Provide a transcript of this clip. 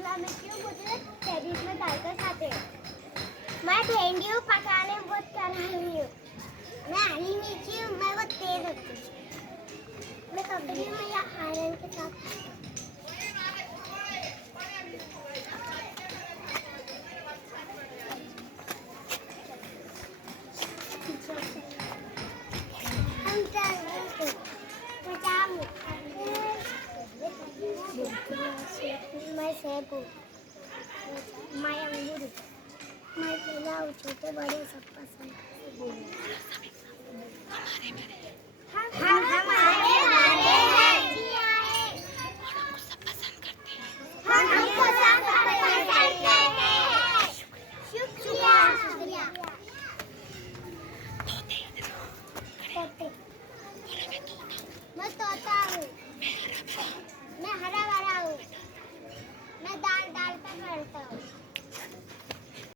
शिमला मिर्ची मुझे सैंडविच में डालकर खाते हैं। मैं भिंडी पकाने बहुत कर रही हूँ। मैं हरी मिर्ची मैं बहुत तेज होती हूँ। मैं कभी में या आयरन के साथ खाती हूँ। मैं सेब हूँ, मैं अंगूर हूँ, मैं केला हूँ, छोटे बड़े सब पसंद हम हमारे बड़े हैं और हमको सब पसंद करते हैं। हमको सब पसंद करते हैं। शुक्रिया।